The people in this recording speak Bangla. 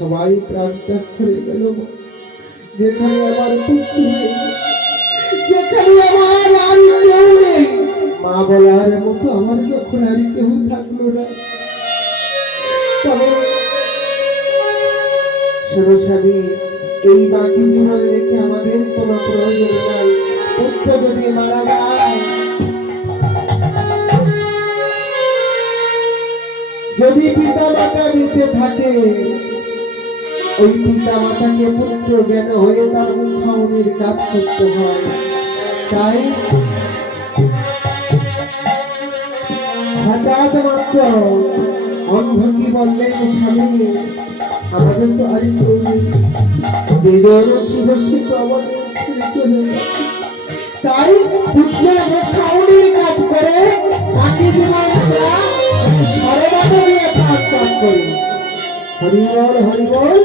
সবাই প্রাণ ত্যাগ করে গেল। যেখানে আমার পুত্র নেই, যেখানে আমার আর কেউ নেই, মা বলার মতো আমার যখন আর কেউ থাকলো না, তবে সরস্বামী এই বাকি জীবন রেখে আমাদের কোনো প্রয়োজন নাই। পুত্র যদি মারা যায়, যদি পিতা মাতা বেঁচে থাকে, ওই পিতা মাতাকে পুত্র জ্ঞান হয়ে তার মুখামনির কাজ করতে হয়। তাই হঠাৎ মাত্র অন্ধ কি বললেন, স্বামী আমাদের তো আর কেউ নেই, বেদন ছিল সে তো আমাদের ছেড়ে চলে গেছে। তাই পুত্রের মুখামনির কাজ করে বাকি জীবন সরবাদ নিয়ে কাজ করি। হরি বল, হরি বল।